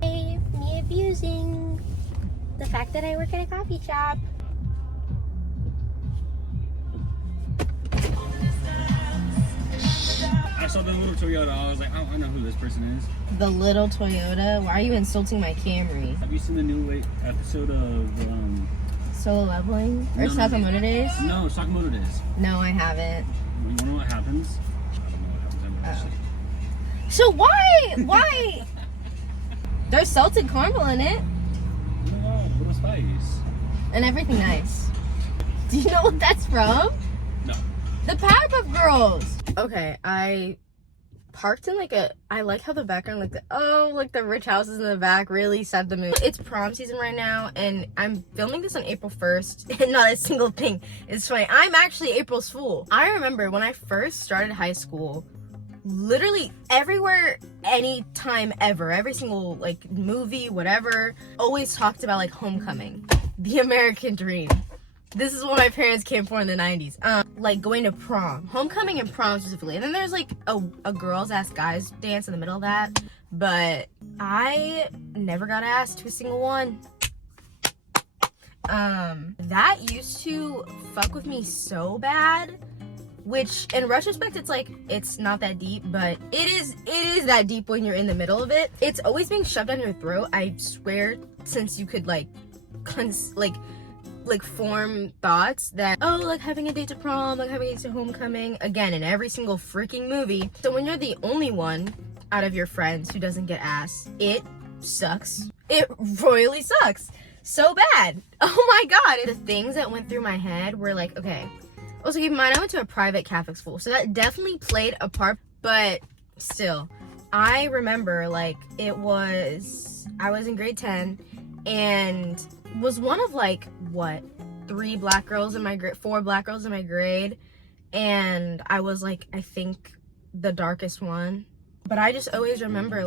Me abusing the fact that I work at a coffee shop. I saw the little Toyota. I was like, I know who this person is. The little Toyota? Why are you insulting my Camry? Have you seen the new episode of Solo Leveling? Or Sakamoto Days? No, Sakamoto Days. No, I haven't. You wanna know what happens? I don't know what happens. So why? There's salted caramel in it. No, little spice. And everything nice. Do you know what that's from? No. The Powerpuff Girls. Okay, I parked in I like how the background, the rich houses in the back really set the mood. It's prom season right now, and I'm filming this on April 1st, and not a single thing is funny. I'm actually April's fool. I remember when I first started high school, literally everywhere, anytime ever, every single movie, whatever, always talked about homecoming, the American dream. This is what my parents came for in the 90s. Going to prom, homecoming and prom specifically. And then there's a girls ask guys dance in the middle of that. But I never got asked to a single one. That used to fuck with me so bad. Which in retrospect, it's not that deep, but it is that deep when you're in the middle of it. It's always being shoved down your throat. I swear, since you could form thoughts that, having a date to prom, having a date to homecoming, again, in every single freaking movie. So when you're the only one out of your friends who doesn't get asked, it sucks. It royally sucks. So bad. Oh my god. The things that went through my head were okay. Also, keep in mind, I went to a private Catholic school, so that definitely played a part, but still, I remember, I was in grade 10, and was one of, 4 black girls in my grade, and I was, I think, the darkest one. But I just always remember,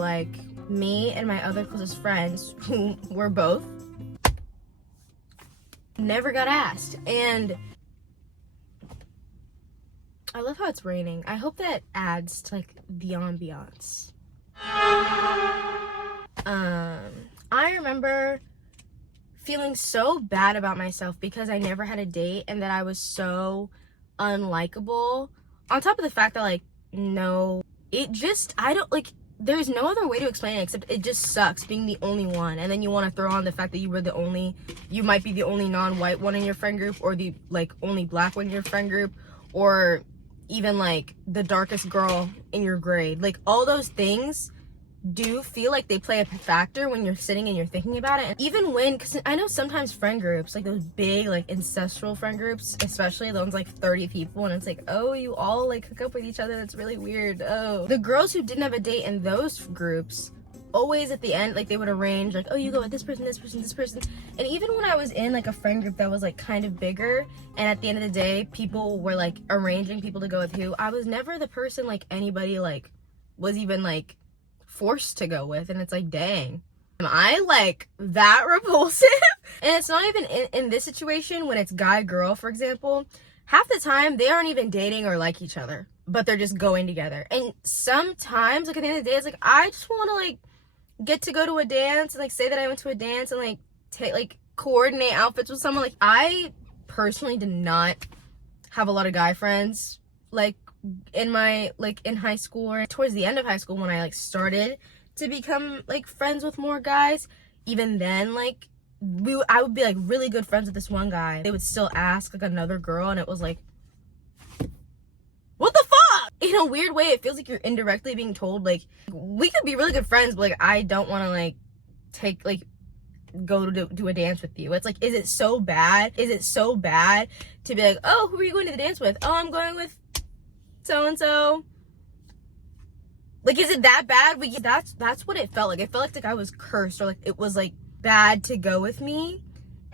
me and my other closest friends, who were both, never got asked, and I love how it's raining. I hope that adds to the ambiance. I remember feeling so bad about myself because I never had a date and that I was so unlikable. On top of the fact that there's no other way to explain it except it just sucks being the only one, and then you want to throw on the fact that you might be the only non-white one in your friend group, or the only black one in your friend group, or even the darkest girl in your grade. All those things do feel like they play a factor when you're sitting and you're thinking about it. And even because I know sometimes friend groups, those big ancestral friend groups, especially the ones 30 people, and it's you all hook up with each other, that's really weird. The girls who didn't have a date in those groups, always at the end, they would arrange you go with this person, this person, this person. And even when I was in a friend group that was kind of bigger, and at the end of the day people were arranging people to go with who, I was never the person anybody was even forced to go with. And it's dang, am I that repulsive? And it's not even in this situation when it's guy girl, for example. Half the time they aren't even dating or like each other, but they're just going together. And sometimes at the end of the day, it's I just want to get to go to a dance and say that I went to a dance and coordinate outfits with someone. I personally did not have a lot of guy friends in my in high school, or towards the end of high school when I started to become friends with more guys. Even then I would be really good friends with this one guy. They would still ask another girl, and it was what the fuck? In a weird way, it feels you're indirectly being told we could be really good friends, but I don't want to take go to do a dance with you. It's is it so bad? Is it so bad to be oh, who are you going to the dance with? Oh, I'm going with so and so. Is it that bad? That's what it felt like. It felt like I was cursed, or it was bad to go with me.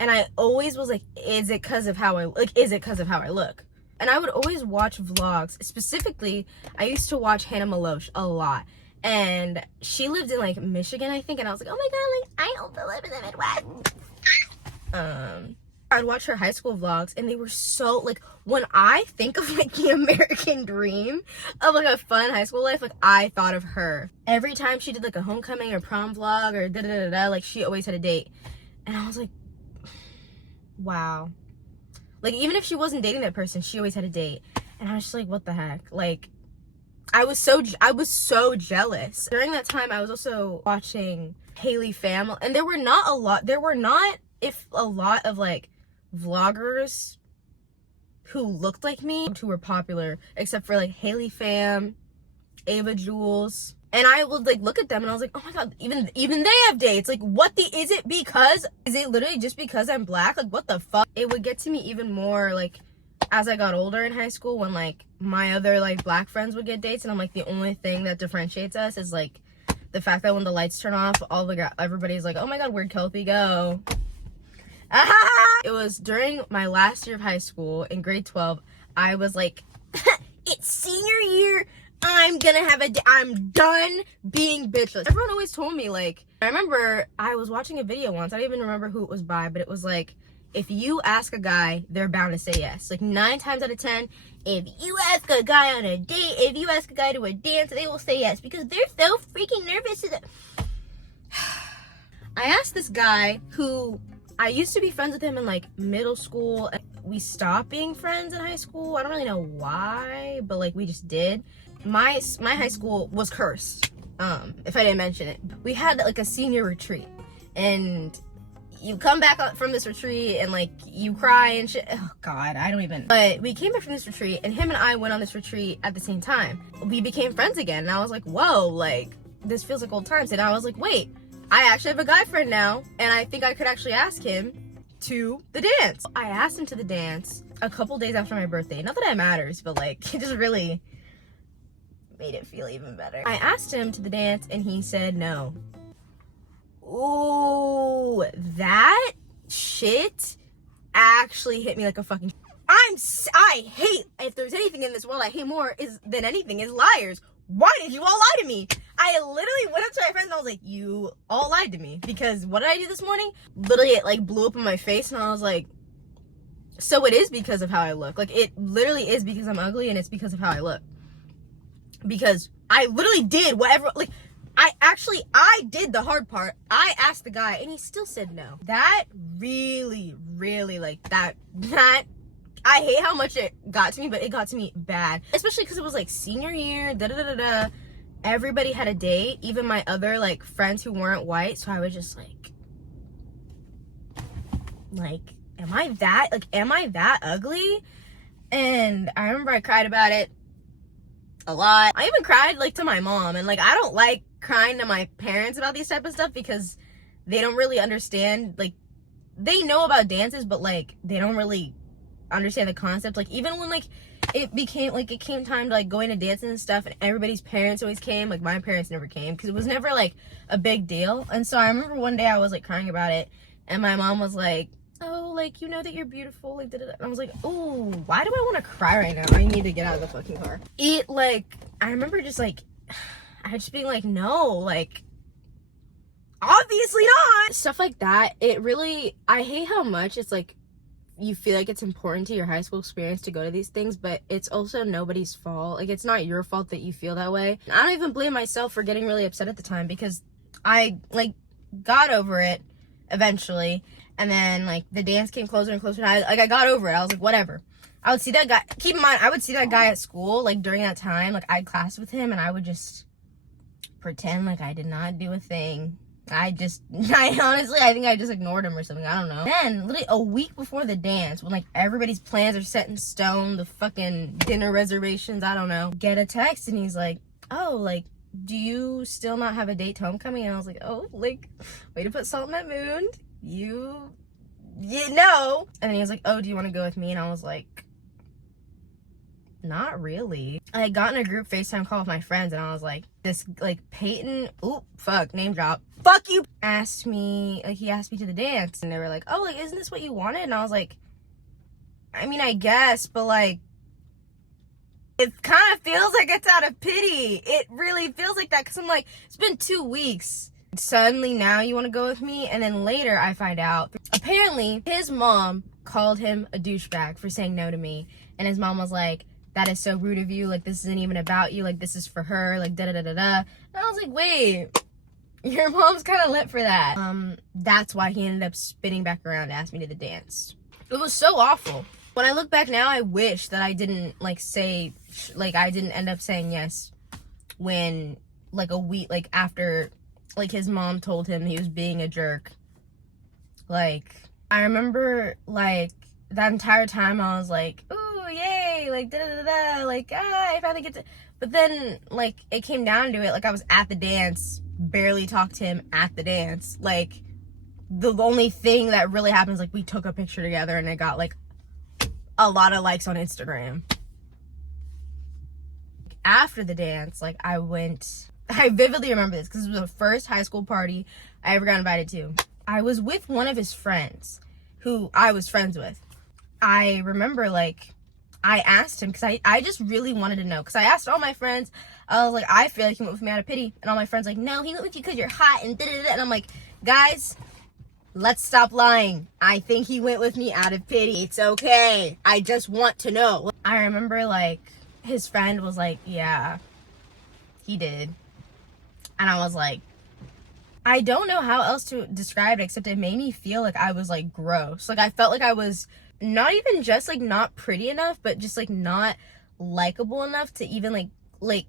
And I always was is it because of how I look? And I would always watch vlogs. Specifically, I used to watch Hannah Maloche a lot. And she lived in Michigan, I think, and I was oh my god, I also live in the Midwest. I'd watch her high school vlogs, and they were so, like, when I think of, like, the American dream of, like, a fun high school life, like, I thought of her. Every time she did, like, a homecoming or prom vlog or da-da-da-da, like, she always had a date. And I was like, wow. Like, even if she wasn't dating that person, she always had a date. And I was just like, what the heck? Like, I was so jealous. During that time, I was also watching Haley Fam, and there were not a lot of, like, vloggers who looked like me who were popular, except for, like, Haley Fam, Ava Jules. And I would, like, look at them and I was like, oh my god, even they have dates. Like, is it literally just because I'm black? Like, what the fuck? It would get to me even more, like, as I got older in high school, when, like, my other, like, black friends would get dates, and I'm like, the only thing that differentiates us is, like, the fact that when the lights turn off, everybody's like, oh my god, where'd Kelsey go? It was during my last year of high school in grade 12. I was like, it's senior year. I'm done being bitchless. Everyone always told me, like, I remember I was watching a video once. I don't even remember who it was by, but it was like, if you ask a guy, they're bound to say yes. Like, 9 times out of 10, if you ask a guy on a date, if you ask a guy to a dance, they will say yes because they're so freaking nervous. I asked this guy who I used to be friends with him in, like, middle school. We stopped being friends in high school. I don't really know why, but, like, we just did. My high school was cursed, if I didn't mention it. We had, like, a senior retreat, and you come back from this retreat and, like, you cry and shit. Oh god, but we came back from this retreat, and him and I went on this retreat at the same time. We became friends again, and I was like, whoa, like, this feels like old times. And I was like, wait, I actually have a guy friend now, and I think I could actually ask him to the dance. I asked him to the dance a couple days after my birthday. Not that it matters, but, like, it just really made it feel even better. I asked him to the dance, and he said no. Ooh, that shit actually hit me like a fucking... I hate, if there's anything in this world I hate more than anything is liars. Why did you all lie to me? I literally went up to my friends and I was like, you all lied to me. Because what did I do this morning? Literally, it, like, blew up in my face, and I was like, so it is because of how I look. Like, it literally is because I'm ugly, and it's because of how I look. Because I literally did whatever, like, I did the hard part. I asked the guy, and he still said no. That really, like, that, I hate how much it got to me, but it got to me bad. Especially because it was, like, senior year, da-da-da-da-da. Everybody had a date, even my other, like, friends who weren't white, so I was just, like, am I that ugly? And I remember I cried about it a lot. I even cried, like, to my mom, and, like, I don't like crying to my parents about these type of stuff because they don't really understand, like, they know about dances, but, like, they don't really understand the concept. Like, even when, like, it came time to, like, going to dances and stuff, and everybody's parents always came, like, my parents never came because it was never, like, a big deal. And so I remember one day I was, like, crying about it, and my mom was like, oh, like, you know that you're beautiful, like, da-da-da. And I was like, oh, why do I want to cry right now? I need to get out of the fucking car. I remember just, like, I just being like, no, like, obviously not. Stuff like that, it really, I hate how much it's, like, you feel like it's important to your high school experience to go to these things, but it's also nobody's fault. Like, it's not your fault that you feel that way. I don't even blame myself for getting really upset at the time because I, like, got over it eventually. And then, like, the dance came closer and closer, and I got over it. I was like, whatever. I would see that guy, keep in mind, I would see that guy at school, like, during that time. Like, I had class with him, and I would just pretend like I did not do a thing. I honestly, I think I just ignored him or something. I don't know. Then, literally a week before the dance, when, like, everybody's plans are set in stone, the fucking dinner reservations, I don't know, get a text, and he's like, oh, like, do you still not have a date to homecoming? And I was like, oh, like, way to put salt in that wound. You know. And then he was like, oh, do you want to go with me? And I was like, not really. I had gotten a group FaceTime call with my friends, and I was like, this, like, Peyton, oop, fuck, name drop, fuck you, he asked me to the dance, and they were like, oh, like, isn't this what you wanted? And I was like, I mean, I guess, but, like, it kind of feels like it's out of pity. It really feels like that, because I'm like, it's been 2 weeks. Suddenly now you want to go with me? And then later I find out, apparently his mom called him a douchebag for saying no to me. And his mom was like, that is so rude of you. Like, this isn't even about you. Like, this is for her. Like, da-da-da-da-da. And I was like, wait, your mom's kind of lit for that. That's why he ended up spinning back around to ask me to the dance. It was so awful. When I look back now, I wish that I didn't, like, say, like, I didn't end up saying yes when, like, a week, like, after, like, his mom told him he was being a jerk. Like, I remember, like, that entire time I was like, ooh, yay, like, da-da-da-da, like, I finally get to, but then, like, it came down to it, like, I was at the dance, barely talked to him at the dance, like, the only thing that really happened is, like, we took a picture together and it got, like, a lot of likes on Instagram. After the dance, like, I vividly remember this because it was the first high school party I ever got invited to. I was with one of his friends who I was friends with. I remember, like, I asked him because I just really wanted to know, because I asked all my friends. I was like, I feel like he went with me out of pity, and all my friends like, no, he went with you because you're hot and da-da-da. And I'm like, guys, let's stop lying. I think he went with me out of pity. It's okay. I just want to know. I remember, like, his friend was like, yeah, he did. And I was like, I don't know how else to describe it, except it made me feel like I was, like, gross. Like, I felt like I was not even just, like, not pretty enough, but just, like, not likable enough to even, like,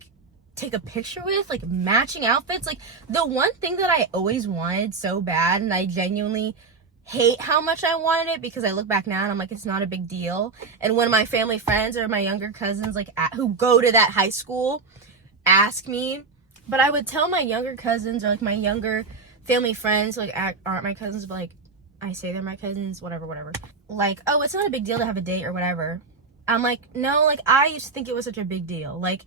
take a picture with, like, matching outfits. Like, the one thing that I always wanted so bad, and I genuinely hate how much I wanted it, because I look back now and I'm like, it's not a big deal. And when my family friends or my younger cousins, like, who go to that high school ask me, but I would tell my younger cousins or, like, my younger family friends, like, aren't my cousins, but, like, I say they're my cousins, whatever. Like, oh, it's not a big deal to have a date or whatever. I'm like, no, like, I used to think it was such a big deal. Like,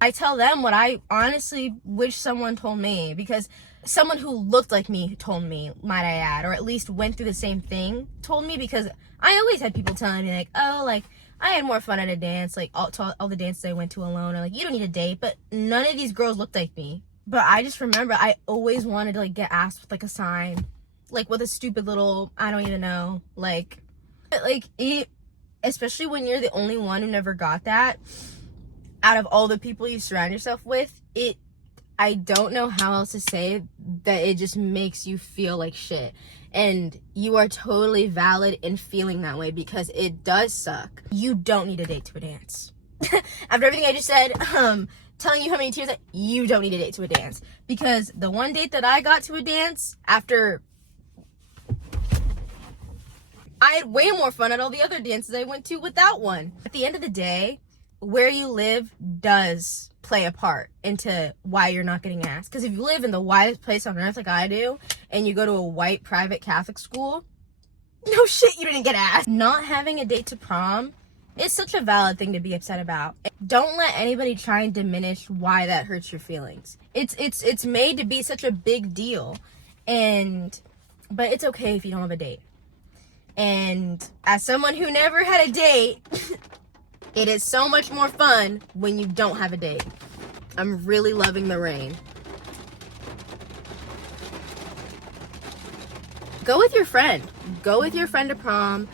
I tell them what I honestly wish someone told me, because someone who looked like me told me, might I add, or at least went through the same thing, told me, because I always had people telling me, like, oh, like, I had more fun at a dance, like, all the dances I went to alone, or, like, you don't need a date, but none of these girls looked like me. But I just remember I always wanted to, like, get asked with, like, a sign, like, with a stupid little, I don't even know, like, it, especially when you're the only one who never got that, out of all the people you surround yourself with, I don't know how else to say that it just makes you feel like shit. And you are totally valid in feeling that way, because it does suck. You don't need a date to a dance. After everything I just said, telling you how many tears, you don't need a date to a dance. Because the one date that I got to a dance, after I had way more fun at all the other dances I went to without one. At the end of the day, where you live does play a part into why you're not getting asked. Because if you live in the widest place on earth like I do, and you go to a white private Catholic school, no shit, you didn't get asked. Not having a date to prom is such a valid thing to be upset about. Don't let anybody try and diminish why that hurts your feelings. It's made to be such a big deal, but it's okay if you don't have a date. And as someone who never had a date, it is so much more fun when you don't have a date. I'm really loving the rain. Go with your friend. Go with your friend to prom.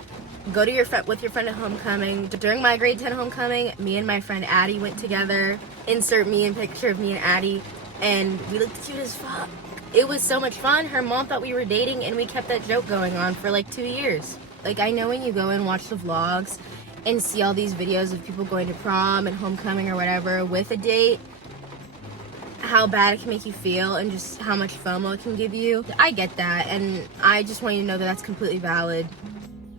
Go to with your friend at homecoming. During my grade 10 homecoming, me and my friend Addie went together. Insert me in picture of me and Addie. And we looked cute as fuck. It was so much fun. Her mom thought we were dating, and we kept that joke going on for like 2 years. Like, I know when you go and watch the vlogs and see all these videos of people going to prom and homecoming or whatever with a date, how bad it can make you feel and just how much FOMO it can give you. I get that, and I just want you to know that that's completely valid.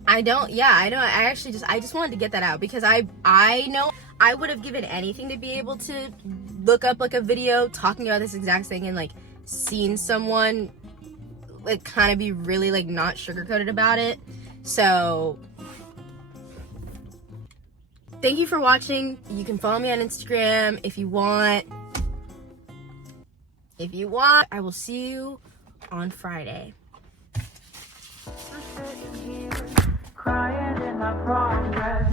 I know, I just wanted to get that out, because I know I would have given anything to be able to look up, like, a video talking about this exact thing and, like, seen someone, like, kind of be really, like, not sugarcoated about it. So thank you for watching. You can follow me on Instagram if you want. I will see you on Friday. Crying in my progress.